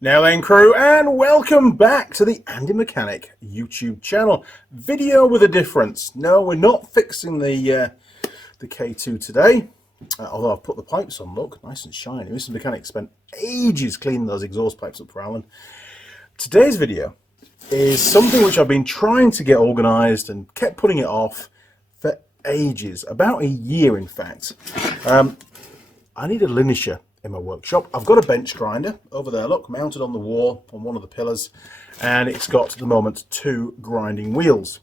Now then, crew, and welcome back to the Andy Mechanic YouTube channel. Video with a difference. No, we're not fixing the K2 today, although I've put the pipes on. Look, nice and shiny. Mr. Mechanic spent ages cleaning those exhaust pipes up for Alan. Today's video is something which I've been trying to get organised and kept putting it off for ages, about a year in fact. I need a Linisher in my workshop. I've got a bench grinder over there, look, mounted on the wall on one of the pillars, and it's got at the moment 2 grinding wheels.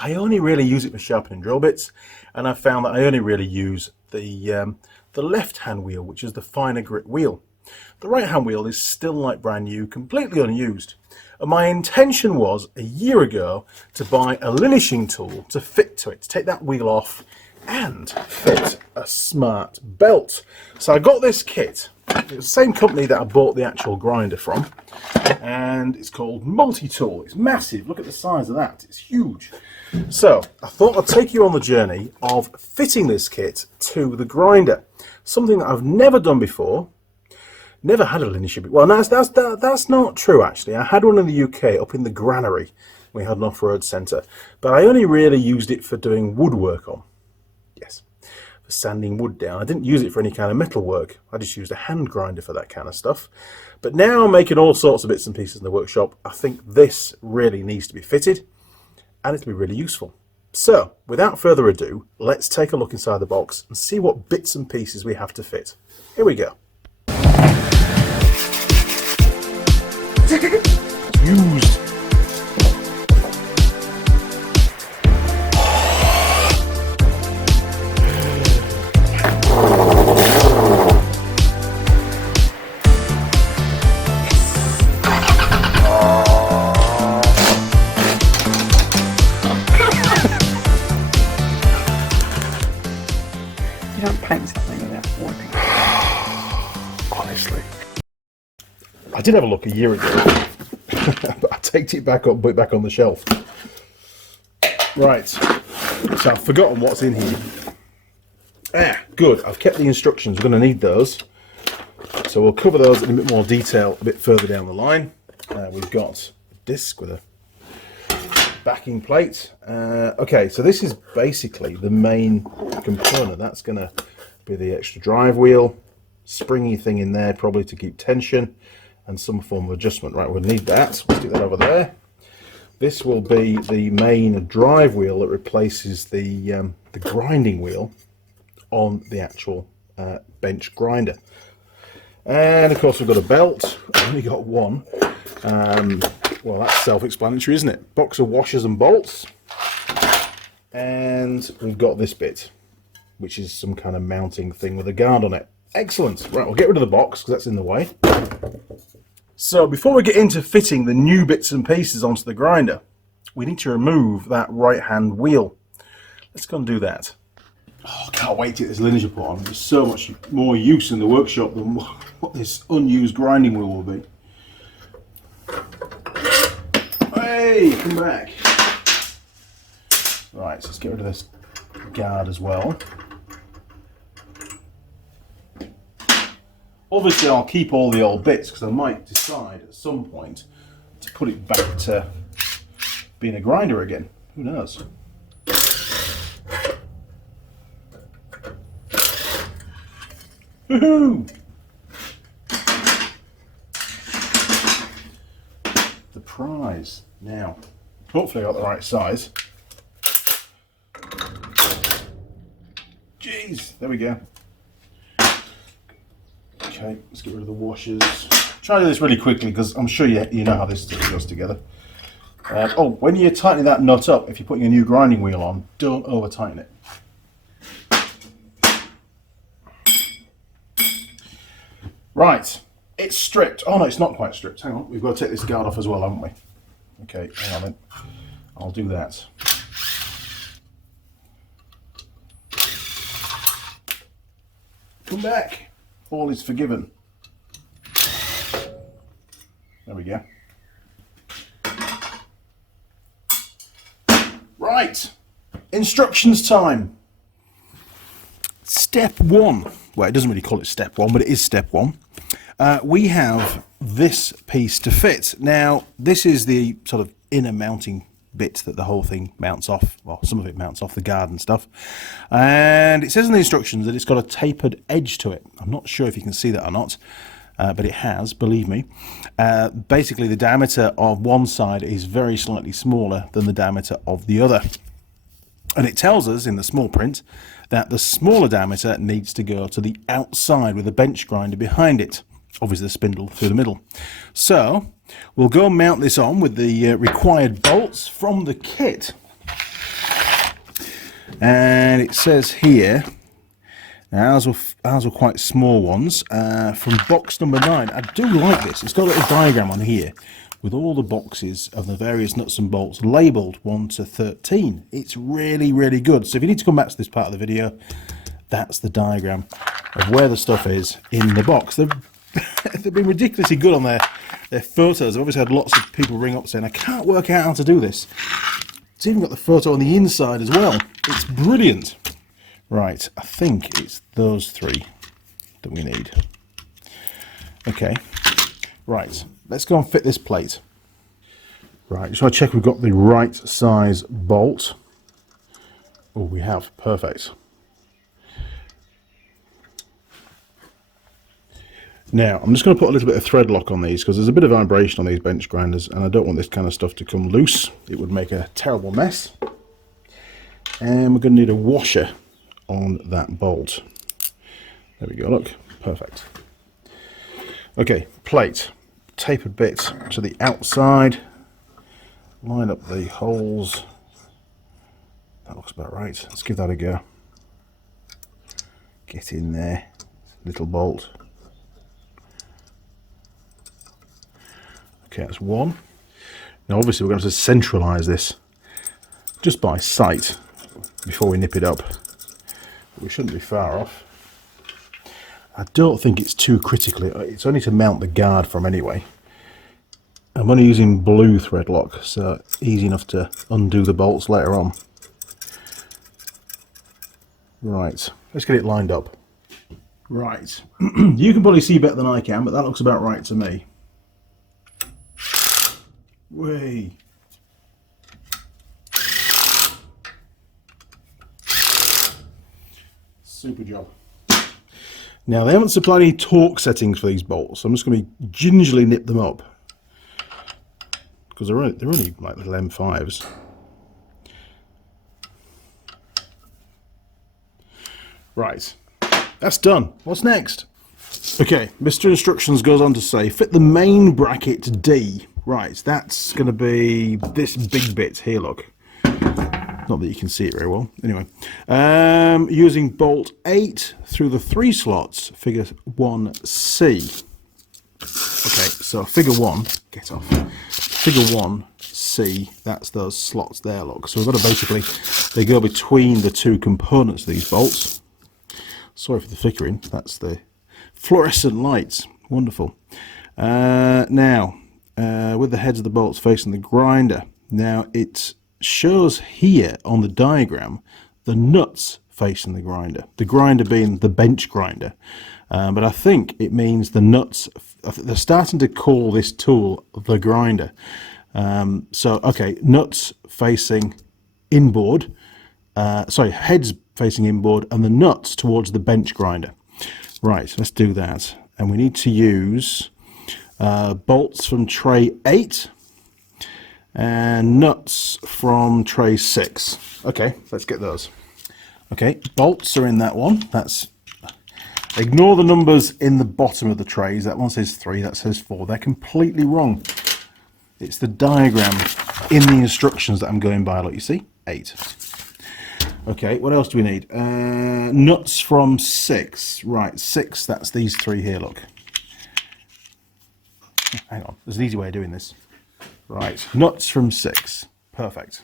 I only really use it for sharpening drill bits, and I've found that I only really use the left hand wheel, which is the finer grit wheel. The right hand wheel is still like brand new, completely unused. And my intention was a year ago to buy a linishing tool to fit to it, to take that wheel off and fit a smart belt. So I got this kit. It's the same company that I bought the actual grinder from, and it's called Multi-Tool. It's massive. Look at the size of that. It's huge. So I thought I'd take you on the journey of fitting this kit to the grinder. Something that I've never done before. Never had a Linisher before. Well, that's not true actually. I had one in the UK up in the granary. We had an off-road centre, but I only really used it for doing woodwork on. Yes, for sanding wood down. I didn't use it for any kind of metal work. I just used a hand grinder for that kind of stuff. But now I'm making all sorts of bits and pieces in the workshop. I think this really needs to be fitted, and it'll be really useful. So, without further ado, let's take a look inside the box and see what bits and pieces we have to fit. Here we go. Used. You don't paint something without working. Honestly. I did have a look a year ago, but I taked it back up, put it back on the shelf. Right, so I've forgotten what's in here. Good, I've kept the instructions, we're going to need those. So we'll cover those in a bit more detail a bit further down the line. We've got a disc with a backing plate. Okay, so this is basically the main component. That's going to be the extra drive wheel, springy thing in there probably to keep tension, and some form of adjustment. Right, we'll need that. We'll stick that over there. This will be the main drive wheel that replaces the grinding wheel on the actual bench grinder. And of course we've got a belt. I've only got one. Well, that's self-explanatory, isn't it? Box of washers and bolts. And we've got this bit, which is some kind of mounting thing with a guard on it. Excellent. Right, we'll get rid of the box because that's in the way. So before we get into fitting the new bits and pieces onto the grinder, we need to remove that right hand wheel. Let's go and do that. Oh, I can't wait to get this Linisher put on. There's so much more use in the workshop than what this unused grinding wheel will be. Hey, come back. Right, so let's get rid of this guard as well. Obviously I'll keep all the old bits because I might decide at some point to put it back to being a grinder again. Who knows? Woohoo! The prize. Now, hopefully I got the right size. Jeez, there we go. Okay, let's get rid of the washers. Try to do this really quickly because I'm sure you know how this goes together. Oh, when you're tightening that nut up, if you're putting a new grinding wheel on, don't over tighten it. Right, it's stripped. Oh no, it's not quite stripped. Hang on, we've got to take this guard off as well, haven't we? Okay, hang on then. I'll do that. Come back. All is forgiven. There we go. Right, instructions time. Step one. Well, it doesn't really call it step one, but it is step one. we have this piece to fit. Now, this is the sort of inner mounting bit that the whole thing mounts off. Well, some of it mounts off the guard and stuff. And it says in the instructions that it's got a tapered edge to it. I'm not sure if you can see that or not, but it has, believe me. Basically, the diameter of one side is very slightly smaller than the diameter of the other. And it tells us in the small print that the smaller diameter needs to go to the outside with a bench grinder behind it. Obviously the spindle through the middle. So we'll go mount this on with the required bolts from the kit. And it says here, now ours were quite small ones, from box number 9. I do like this. It's got a little diagram on here with all the boxes of the various nuts and bolts labelled 1 to 13. It's really, really good. So if you need to come back to this part of the video, that's the diagram of where the stuff is in the box. They've been ridiculously good on their photos. I've obviously had lots of people ring up saying, I can't work out how to do this. It's even got the photo on the inside as well. It's brilliant. Right, I think it's those 3 that we need. Okay, right. Let's go and fit this plate. Right, just want to check we've got the right size bolt. Oh, we have. Perfect. Now, I'm just going to put a little bit of thread lock on these because there's a bit of vibration on these bench grinders and I don't want this kind of stuff to come loose. It would make a terrible mess. And we're going to need a washer on that bolt. There we go, look. Perfect. Okay, plate. Tapered bit to the outside, line up the holes. That looks about right. Let's give that a go. Get in there, little bolt. Okay, that's one. Now obviously we're going to centralize this just by sight before we nip it up. But we shouldn't be far off. I don't think it's too critical. It's only to mount the guard from anyway. I'm only using blue thread lock, so easy enough to undo the bolts later on. Right, let's get it lined up. Right, you can probably see better than I can, but that looks about right to me. Way. Super job. Now, they haven't supplied any torque settings for these bolts, so I'm just going to gingerly nip them up. Because they're only like little M5s. Right, that's done. What's next? Okay, Mr. Instructions goes on to say, fit the main bracket D. Right, that's going to be this big bit here, look. Not that you can see it very well. Anyway, using bolt 8 through the 3 slots, figure 1C. Okay, so figure 1, get off. Figure 1C, that's those slots there, look. So we've got to basically, they go between the 2 components of these bolts. Sorry for the flickering, that's the fluorescent lights. Wonderful. Now, with the heads of the bolts facing the grinder. Now, it shows here on the diagram the nuts facing the grinder being the bench grinder, but I think it means the nuts. They're starting to call this tool the grinder. So okay, nuts facing inboard, sorry, heads facing inboard and the nuts towards the bench grinder. Right, let's do that, and we need to use bolts from tray 8 and nuts from tray 6. Okay, let's get those. Okay, bolts are in that one. That's, ignore the numbers in the bottom of the trays. That one says 3, that says 4. They're completely wrong. It's the diagram in the instructions that I'm going by. Look, you see, 8. Okay, what else do we need? Nuts from 6. Right, 6, that's these 3 here, look. Hang on, there's an easy way of doing this. Right, nuts from 6. Perfect.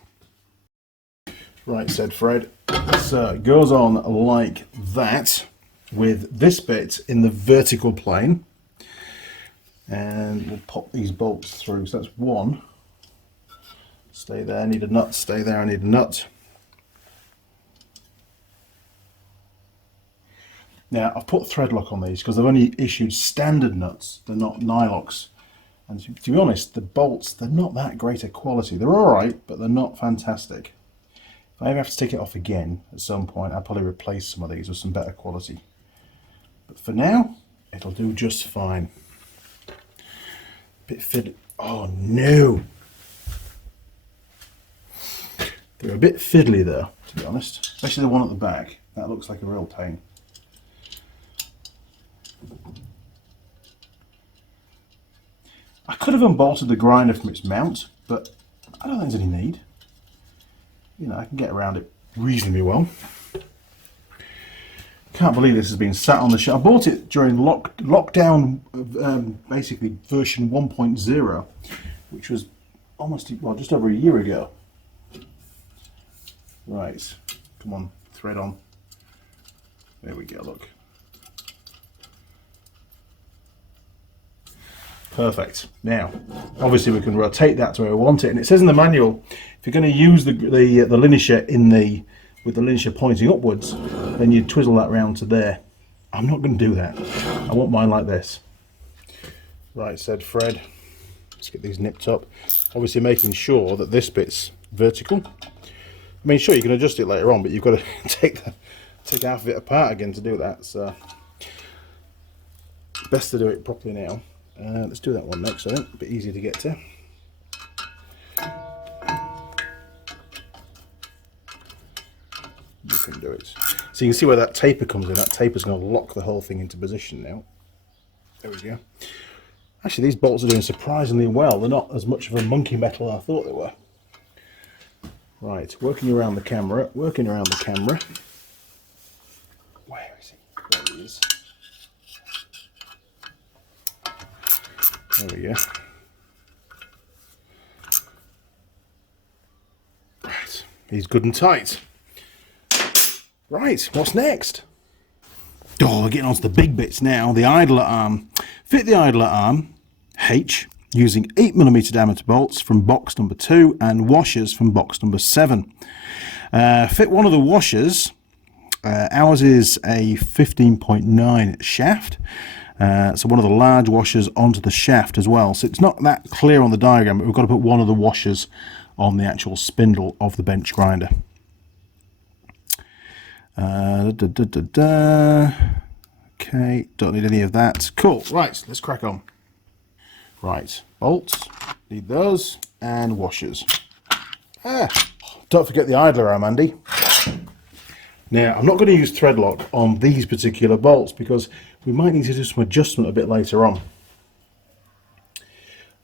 Right, said Fred. So it goes on like that with this bit in the vertical plane. And we'll pop these bolts through. So that's 1. Stay there, I need a nut. Stay there, I need a nut. Now, I've put thread lock on these because they've only issued standard nuts. They're not nylocks. And to be honest, the bolts, they're not that great a quality. They're all right, but they're not fantastic. If I ever have to take it off again at some point, I'll probably replace some of these with some better quality. But for now, it'll do just fine. Bit fiddly. Oh no! They're a bit fiddly though, to be honest. Especially the one at the back. That looks like a real pain. I could have unbolted the grinder from its mount, but I don't think there's any need. You know, I can get around it reasonably well. Can't believe this has been sat on the shelf. I bought it during lockdown, basically version 1.0, which was almost, well, just over a year ago. Right, come on, thread on. There we go, look. Perfect. Now, obviously we can rotate that to where we want it, and it says in the manual, if you're going to use the Linisher with the Linisher pointing upwards, then you twizzle that round to there. I'm not going to do that. I want mine like this. Right, said Fred. Let's get these nipped up. Obviously making sure that this bit's vertical. I mean, sure, you can adjust it later on, but you've got to take half of it apart again to do that. So, best to do it properly now. Let's do that one next, I think. A bit easier to get to. You can do it. So you can see where that taper comes in. That taper's going to lock the whole thing into position now. There we go. Actually, these bolts are doing surprisingly well. They're not as much of a monkey metal as I thought they were. Right, working around the camera. Where is he? There he is. There we go. Right, he's good and tight. Right, what's next? Oh, we're getting on to the big bits now. The idler arm. Fit the idler arm, H, using 8mm diameter bolts from box number 2 and washers from box number 7. Fit one of the washers. Ours is a 15.9 shaft. So one of the large washers onto the shaft as well. So it's not that clear on the diagram, but we've got to put one of the washers on the actual spindle of the bench grinder. Okay, don't need any of that. Cool, right, let's crack on. Right, bolts, need those, and washers. Don't forget the idler arm, Andy. Now, I'm not going to use thread lock on these particular bolts because we might need to do some adjustment a bit later on.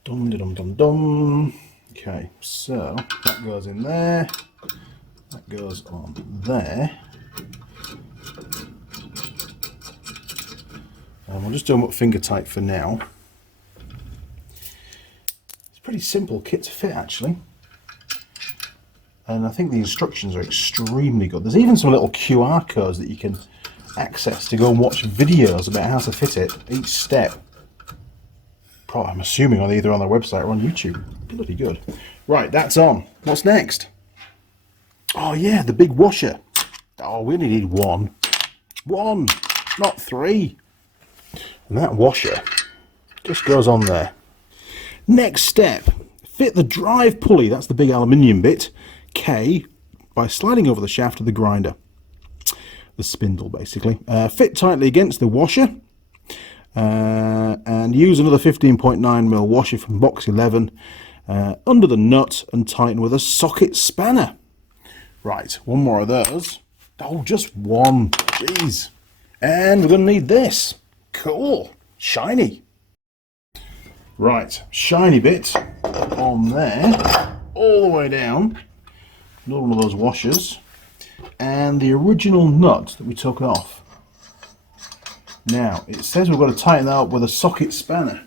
Dum-de-dum-dum-dum. Okay, so that goes in there, that goes on there. And we'll just do them up finger tight for now. It's a pretty simple kit to fit actually. And I think the instructions are extremely good. There's even some little QR codes that you can access to go and watch videos about how to fit it, each step. Probably, I'm assuming either on their website or on YouTube. Bloody good. Right, that's on. What's next? Oh yeah, the big washer. Oh, we only need one. One, not three. And that washer just goes on there. Next step, fit the drive pulley, that's the big aluminium bit, K, by sliding over the shaft of the grinder. The spindle, basically. Fit tightly against the washer. And use another 15.9mm washer from box 11 under the nut and tighten with a socket spanner. Right, one more of those. Oh, just one. Jeez. And we're going to need this. Cool. Shiny. Right, shiny bit on there, all the way down. Another one of those washers. And the original nut that we took off. Now, it says we've got to tighten that up with a socket spanner.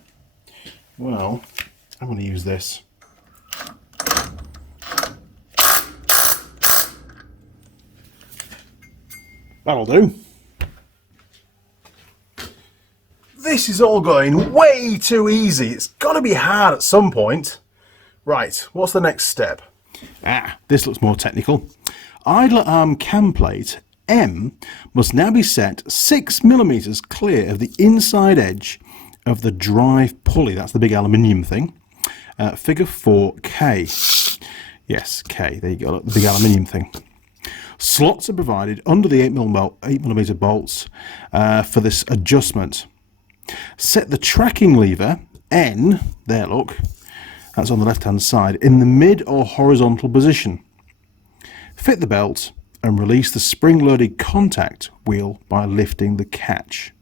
Well, I'm going to use this. That'll do. This is all going way too easy. It's got to be hard at some point. Right, what's the next step? This looks more technical. Idler arm cam plate M must now be set 6 millimeters clear of the inside edge of the drive pulley. That's the big aluminium thing. Figure 4K. Yes, K. There you go. Look, the big aluminium thing. Slots are provided under the 8mm bolts for this adjustment. Set the tracking lever, N, there look, that's on the left hand side, in the mid or horizontal position. Fit the belt and release the spring-loaded contact wheel by lifting the catch.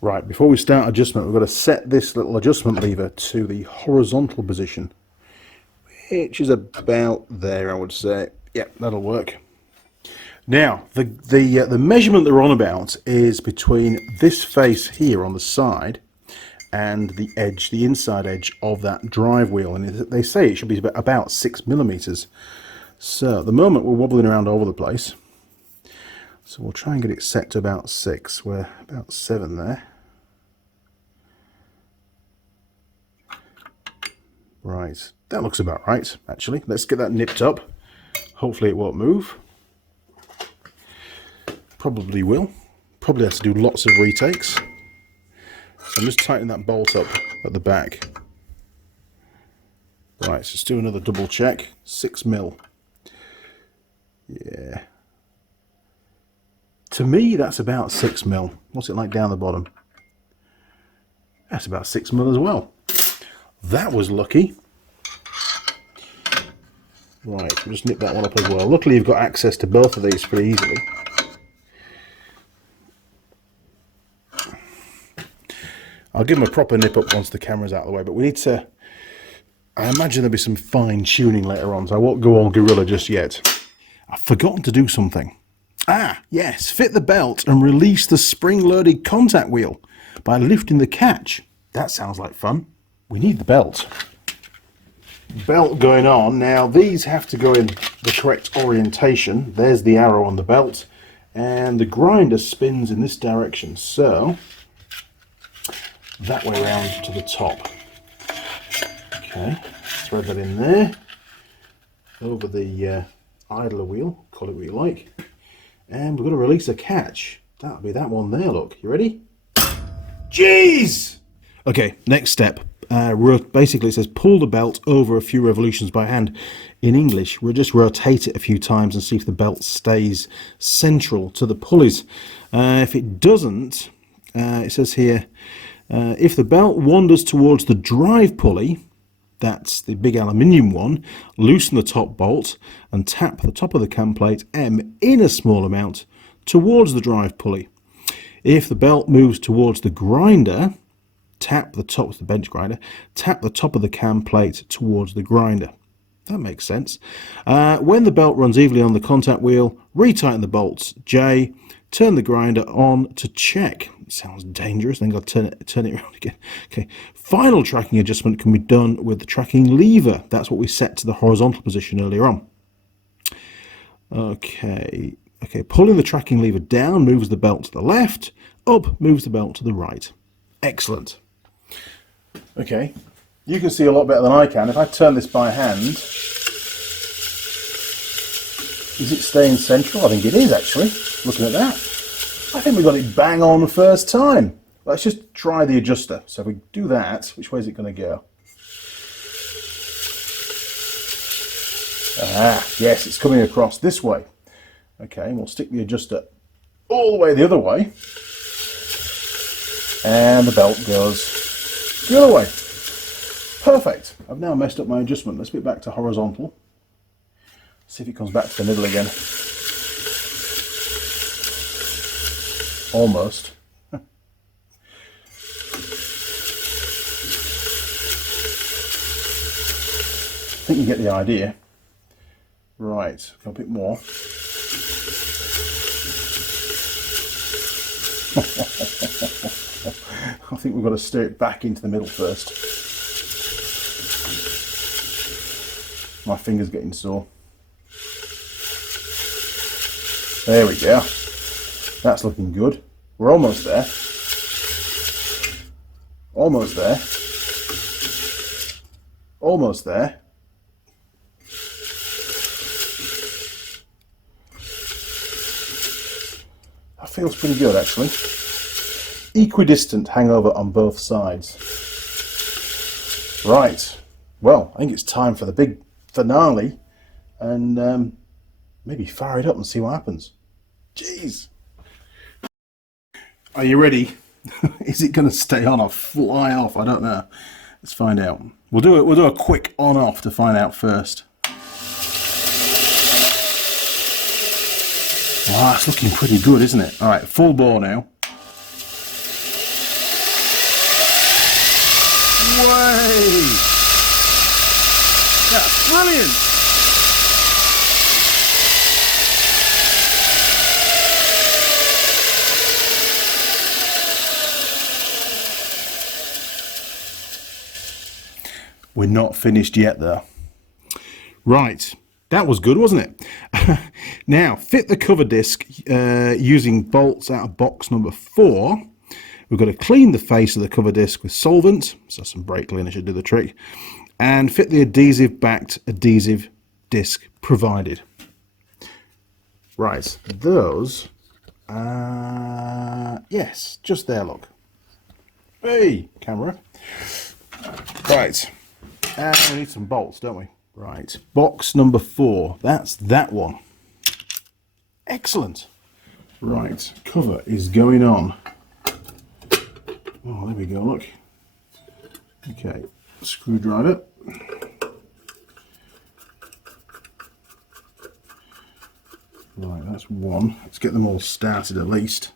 Right, before we start adjustment, we've got to set this little adjustment lever to the horizontal position, which is about there, I would say. Yep, that'll work. Now, the measurement they're on about is between this face here on the side and the edge, the inside edge of that drive wheel, and they say it should be about 6 millimeters. So at the moment we're wobbling around all over the place, so we'll try and get it set to about 6. We're about 7 there. Right, that looks about right actually. Let's get that nipped up. Hopefully it won't move. Probably will. Probably have to do lots of retakes. So I'm just tightening that bolt up at the back. Right, so let's do another double check. 6 mil. Yeah. To me, that's about 6 mil. What's it like down the bottom? That's about 6 mil as well. That was lucky. Right, we'll just nip that one up as well. Luckily, you've got access to both of these pretty easily. I'll give them a proper nip up once the camera's out of the way, but we need to, I imagine there'll be some fine tuning later on, so I won't go all gorilla just yet. I've forgotten to do something. Ah, yes, fit the belt and release the spring-loaded contact wheel by lifting the catch. That sounds like fun. We need the belt. Belt going on. Now, these have to go in the correct orientation. There's the arrow on the belt, and the grinder spins in this direction, so that way around to the top. Okay, thread that in there, over the idler wheel, call it what you like, and we're going to release a catch. That'll be that one there, look. You ready? Jeez! Okay, next step. Basically it says pull the belt over a few revolutions by hand. In English, we'll just rotate it a few times and see if the belt stays central to the pulleys. If it doesn't, it says here, if the belt wanders towards the drive pulley, that's the big aluminium one, loosen the top bolt and tap the top of the cam plate M in a small amount towards the drive pulley. If the belt moves towards the grinder, tap the top of the bench grinder, tap the top of the cam plate towards the grinder. That makes sense. When the belt runs evenly on the contact wheel, retighten the bolts J, turn the grinder on to check. It sounds dangerous, then I'll turn it around again. Okay. Final tracking adjustment can be done with the tracking lever. That's what we set to the horizontal position earlier on. Okay, pulling the tracking lever down moves the belt to the left, up moves the belt to the right. Excellent. Okay, you can see a lot better than I can. If I turn this by hand, is it staying central? I think it is actually, looking at that. I think we got it bang on the first time. Let's just try the adjuster. So if we do that, which way is it going to go? Ah, yes, it's coming across this way. Okay, and we'll stick the adjuster all the way the other way. And the belt goes the other way. Perfect. I've now messed up my adjustment. Let's put it back to horizontal. See if it comes back to the middle again. Almost. I think you get the idea. Right, a bit more. I think we've got to steer it back into the middle first. My finger's getting sore. There we go. That's looking good. We're almost there. Almost there. Almost there. feels pretty good actually. Equidistant hangover on both sides. Right, well, I think it's time for the big finale, and maybe fire it up and see what happens. Jeez. Are you ready? Is it going to stay on or fly off? I don't know. Let's find out. We'll do a quick on off to find out first. Wow, it's looking pretty good, isn't it? All right, full bore now. Way! That's brilliant! We're not finished yet though. Right, that was good, wasn't it? Now, fit the cover disc using bolts out of box number 4. We've got to clean the face of the cover disc with solvent, so some brake cleaner should do the trick, and fit the adhesive-backed adhesive disc provided. Right, those, yes, just there, look. Hey, camera. Right, and we need some bolts, don't we? Right, box number 4, that's that one. Excellent. Right, cover is going on. Oh, there we go, look. Okay, screwdriver. Right, that's one. Let's get them all started at least.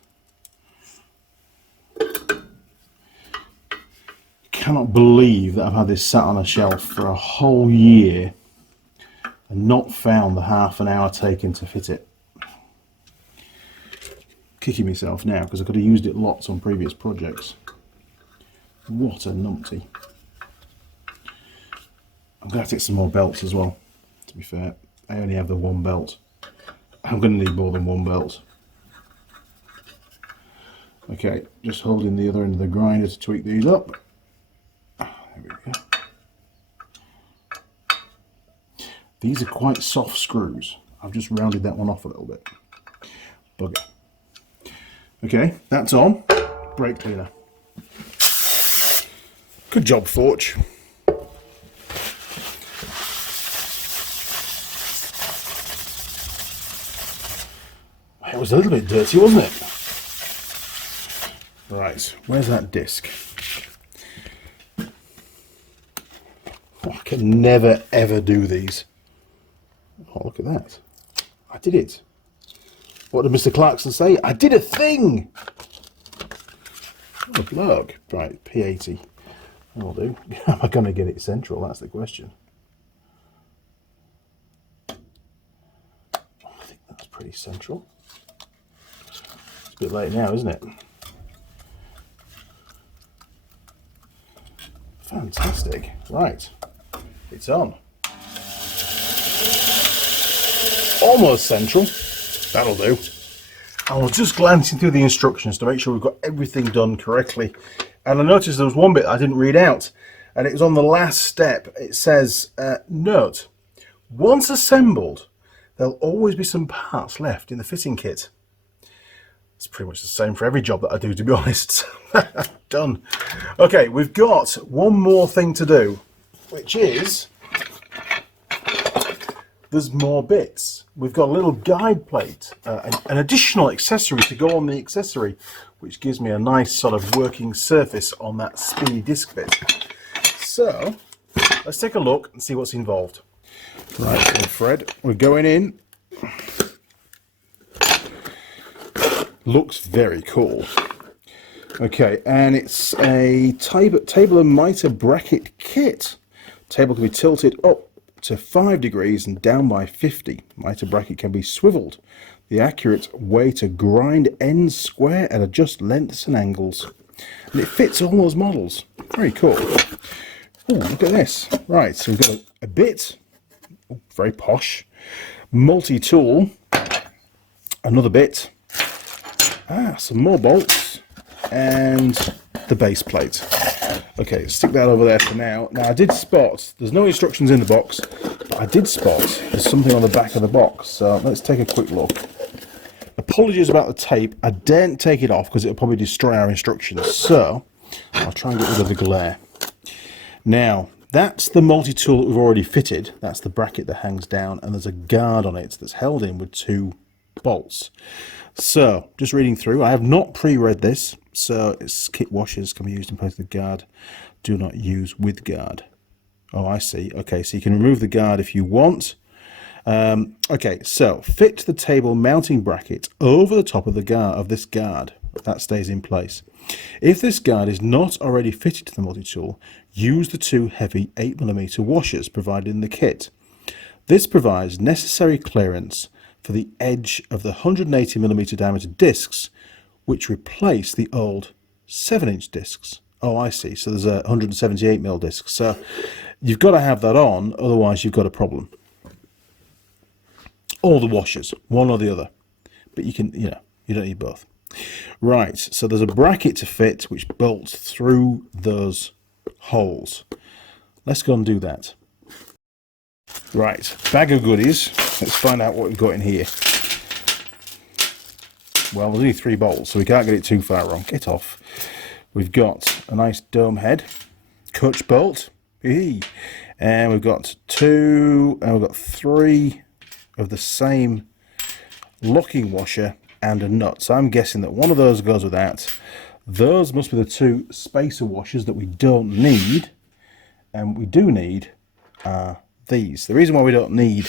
Cannot believe that I've had this sat on a shelf for a whole year and not found the half an hour taken to fit it. Kicking myself now because I could have used it lots on previous projects. What a numpty. I'm going to have to get some more belts as well, to be fair. I only have the one belt. I'm going to need more than one belt. Okay, just holding the other end of the grinder to tweak these up. There we go. These are quite soft screws. I've just rounded that one off a little bit. Bugger. Okay, that's on. Brake cleaner. Good job, Forge. It was a little bit dirty, wasn't it? Right, where's that disc? Oh, I can never ever do these. Oh, look at that. I did it. What did Mr. Clarkson say? I did a thing! What a bloke. Right, P80. That'll do. Am I going to get it central? That's the question. Oh, I think that's pretty central. It's a bit late now, isn't it? Fantastic. Right. It's on. Almost central. That'll do. I was just glancing through the instructions to make sure we've got everything done correctly. And I noticed there was one bit I didn't read out. And it was on the last step. It says, note, once assembled, there'll always be some parts left in the fitting kit. It's pretty much the same for every job that I do, to be honest. Done. Okay, we've got one more thing to do, which is there's more bits. We've got a little guide plate, an additional accessory to go on the accessory, which gives me a nice sort of working surface on that spinny disc bit. So let's take a look and see what's involved. Right, so Fred, we're going in. Looks very cool. Okay, and it's a table and mitre bracket kit. Table can be tilted up to 5 degrees and down by 50. Mitre bracket can be swiveled. The accurate way to grind ends square and adjust lengths and angles. And it fits all those models. Very cool. Oh, look at this. Right, so we've got a bit. Ooh, very posh. Multi-tool. Another bit. Some more bolts. And the base plate. Okay, stick that over there for now. Now I did spot, there's no instructions in the box, but I did spot there's something on the back of the box. So let's take a quick look. apologies about the tape. I daren't take it off because it'll probably destroy our instructions. So I'll try and get rid of the glare. Now, that's the multi-tool that we've already fitted. That's the bracket that hangs down, and there's a guard on it that's held in with 2 bolts. So, just reading through, I have not pre-read this, so it's kit washers can be used in place of the guard. Do not use with guard. Oh, I see. Okay, so you can remove the guard if you want. Okay, so fit the table mounting bracket over the top of the guard of this guard. That stays in place. If this guard is not already fitted to the multi-tool, use the 2 heavy 8mm washers provided in the kit. This provides necessary clearance for the edge of the 180mm diameter discs, which replace the old 7-inch discs. Oh, I see. So there's a 178mm disc. So you've got to have that on, otherwise you've got a problem. All the washers, one or the other. But you can, you don't need both. Right, so there's a bracket to fit which bolts through those holes. Let's go and do that. Right, bag of goodies. Let's find out what we've got in here. Well, there's only 3 bolts, so we can't get it too far wrong. Get off. We've got a nice dome head, coach bolt, and we've got 2, and we've got 3 of the same locking washer and a nut. So I'm guessing that one of those goes with that. Those must be the 2 spacer washers that we don't need, and we do need these. The reason why we don't need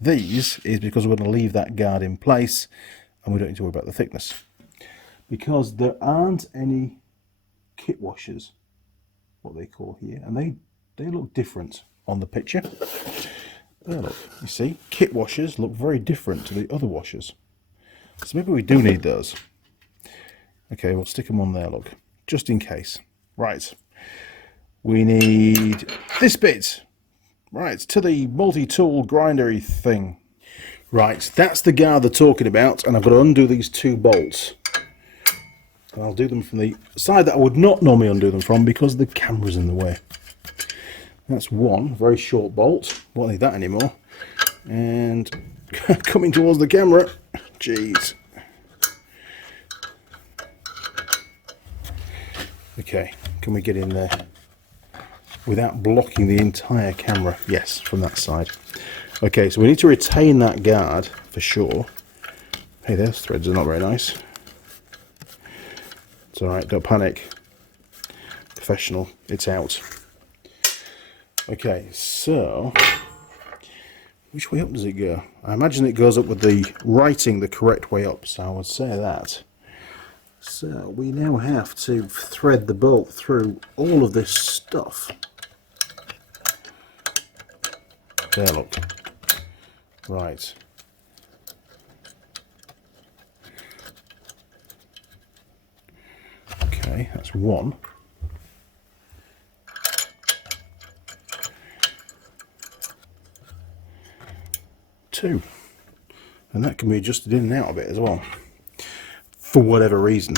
these is because we're going to leave that guard in place and we don't need to worry about the thickness, because there aren't any kit washers, what they call here, and they look different on the picture. There, look, you see, kit washers look very different to the other washers, so maybe we do need those. Okay, we'll stick them on there, look, just in case. Right, we need this bit, right, to the multi-tool grindery thing. Right, that's the guard they're talking about, and I've got to undo these 2 bolts. And I'll do them from the side that I would not normally undo them from because the camera's in the way. That's 1 very short bolt, won't need that anymore. And coming towards the camera, jeez. Okay, can we get in there without blocking the entire camera? Yes, from that side. Okay, so we need to retain that guard for sure. Hey, those threads are not very nice. It's alright, don't panic. Professional, it's out. Okay, so which way up does it go? I imagine it goes up with the writing the correct way up, so I would say that. So we now have to thread the bolt through all of this stuff. There, look. Right. Okay, that's 1. 2. And that can be adjusted in and out a bit as well, for whatever reason.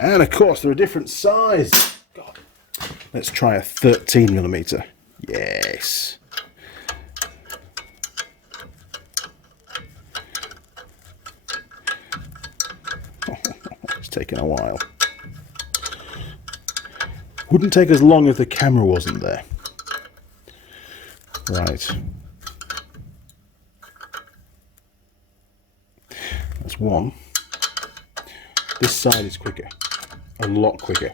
And of course they're a different size. God. Let's try a 13mm. Yes. It's taking a while. Wouldn't take as long if the camera wasn't there. Right. That's 1. This side is quicker. A lot quicker.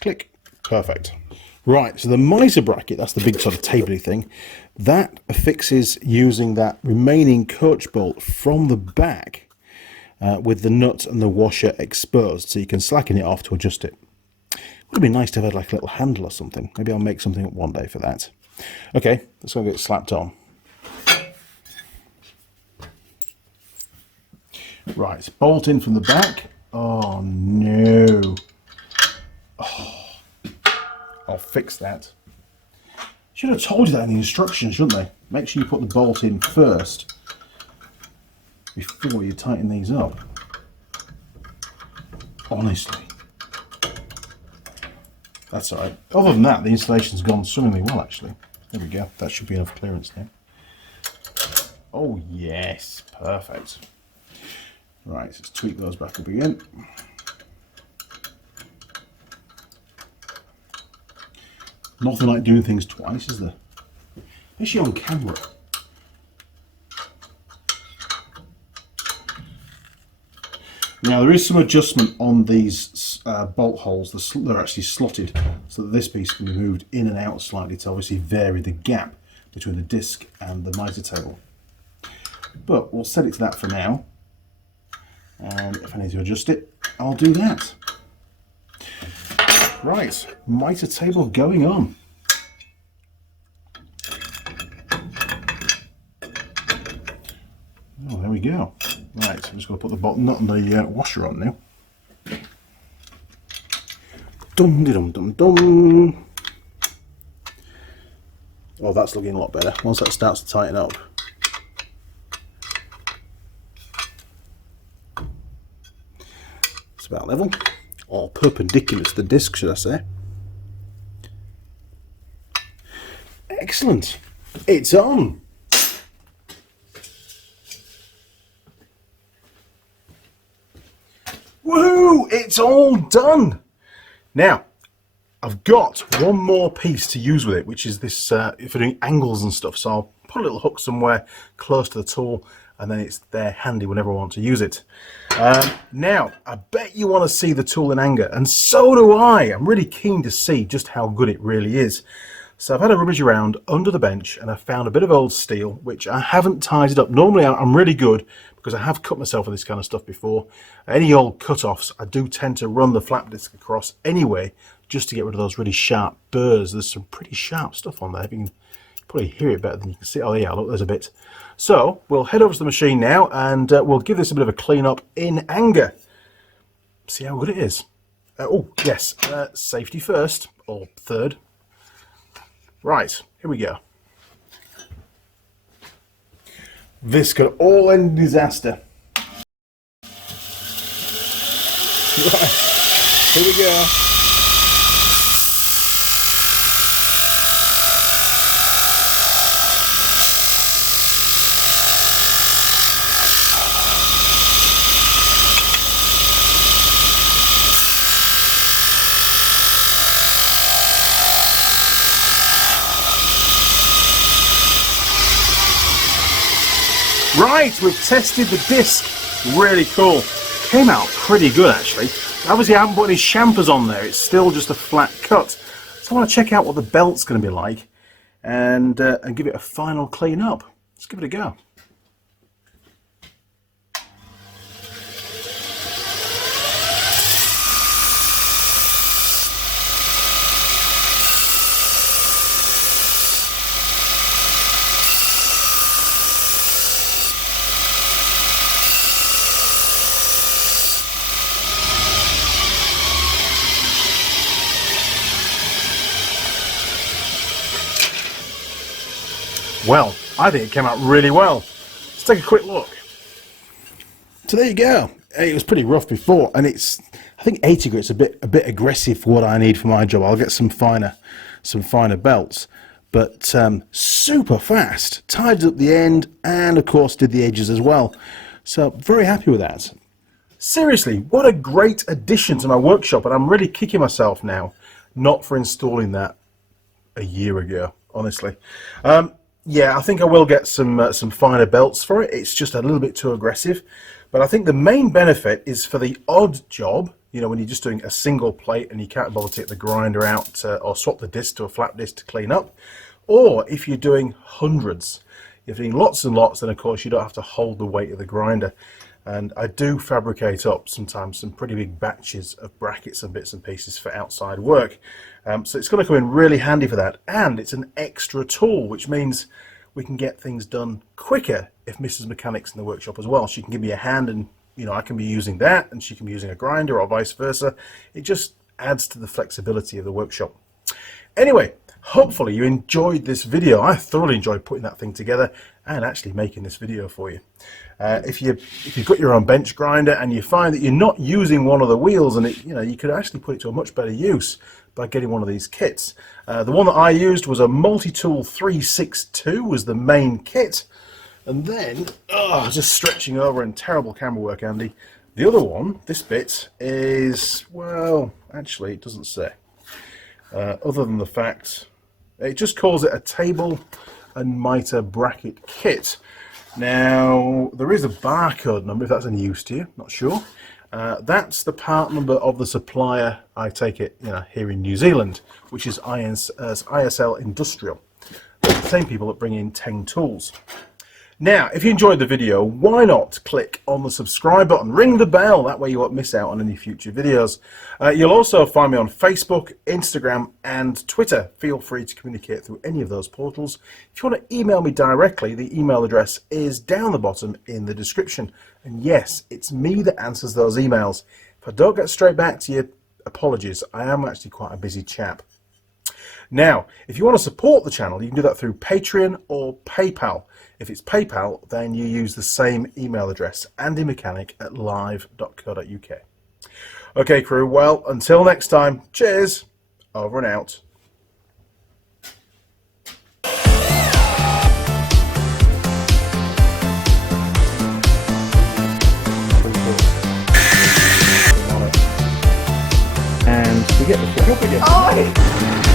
Click. Perfect. Right, so the monitor bracket, that's the big sort of tabley thing, that affixes using that remaining coach bolt from the back with the nut and the washer exposed, so you can slacken it off to adjust it. Would have been nice to have had like a little handle or something. Maybe I'll make something up one day for that. Okay, let's go and get it slapped on. Right, bolt in from the back. Oh no. Oh. I'll fix that. Should have told you that in the instructions, shouldn't they? Make sure you put the bolt in first before you tighten these up. Honestly. That's all right. Other than that, the installation's gone swimmingly well, actually. There we go. That should be enough clearance now. Oh, yes. Perfect. Right, let's tweak those back up again. Nothing like doing things twice, is there? Especially on camera. Now there is some adjustment on these bolt holes. They're actually slotted so that this piece can be moved in and out slightly to obviously vary the gap between the disc and the mitre table. But we'll set it to that for now. And if I need to adjust it, I'll do that. Right, mitre table going on. Oh, there we go. Right, I'm just going to put the bottom nut and the washer on now. Dum dum dum dum. Oh, that's looking a lot better once that starts to tighten up. It's about level, or perpendicular to the disc, should I say. Excellent. It's on. Woohoo! It's all done. Now, I've got one more piece to use with it, which is this for doing angles and stuff. So I'll put a little hook somewhere close to the tool, and then it's there handy whenever I want to use it. Now, I bet you want to see the tool in anger, and so do I. I'm really keen to see just how good it really is. So I've had a rummage around under the bench, and I found a bit of old steel, which I haven't tidied up. Normally I'm really good, because I have cut myself with this kind of stuff before. Any old cut-offs, I do tend to run the flap disc across anyway, just to get rid of those really sharp burrs. There's some pretty sharp stuff on there. You can probably hear it better than you can see. Oh yeah, look, there's a bit. So we'll head over to the machine now, and we'll give this a bit of a clean up in anger. See how good it is. Oh yes, safety first, or third. Right, here we go. This could all end in disaster. Right, here we go. Right, we've tested the disc. Really cool. Came out pretty good actually. Obviously I haven't put any chamfers on there. It's still just a flat cut. So I want to check out what the belt's going to be like and give it a final clean up. Let's give it a go. Well, I think it came out really well. Let's take a quick look. So there you go. It was pretty rough before, and it's, I think 80 grit's a bit aggressive for what I need for my job. I'll get some finer belts, but super fast. Tied up the end, and of course did the edges as well. So very happy with that. Seriously, what a great addition to my workshop, and I'm really kicking myself now not for installing that a year ago, honestly. Yeah, I think I will get some finer belts for it. It's just a little bit too aggressive. But I think the main benefit is for the odd job, you know, when you're just doing a single plate and you can't bother to take the grinder out or swap the disc to a flat disc to clean up. Or if you're doing hundreds, if you're doing lots and lots, then of course you don't have to hold the weight of the grinder. And I do fabricate up sometimes some pretty big batches of brackets and bits and pieces for outside work. So it's going to come in really handy for that. And it's an extra tool, which means we can get things done quicker if Mrs. Mechanic's in the workshop as well. She can give me a hand and, you know, I can be using that and she can be using a grinder or vice versa. It just adds to the flexibility of the workshop. Anyway, Hopefully you enjoyed this video. I thoroughly enjoyed putting that thing together and actually making this video for you. If you've got your own bench grinder and you find that you're not using one of the wheels, and you could actually put it to a much better use by getting one of these kits. The one that I used was a multi-tool 362 was the main kit, and then just stretching over and terrible camera work, Andy. The other one, this bit, is, well, actually it doesn't say. Other than the fact it just calls it a table and mitre bracket kit. Now there is a barcode number if that's any use to you, not sure. That's the part number of the supplier, I take it, here in New Zealand, which is ISL Industrial. They're the same people that bring in Teng Tools. Now, if you enjoyed the video, why not click on the subscribe button, ring the bell, that way you won't miss out on any future videos. You'll also find me on Facebook, Instagram and Twitter. Feel free to communicate through any of those portals. If you want to email me directly, the email address is down the bottom in the description. And yes, it's me that answers those emails. If I don't get straight back to you, apologies, I am actually quite a busy chap. Now, if you want to support the channel, you can do that through Patreon or PayPal. If it's PayPal, then you use the same email address, andymechanic@live.co.uk. Okay, crew, well, until next time, cheers, over and out. And we get the Oh,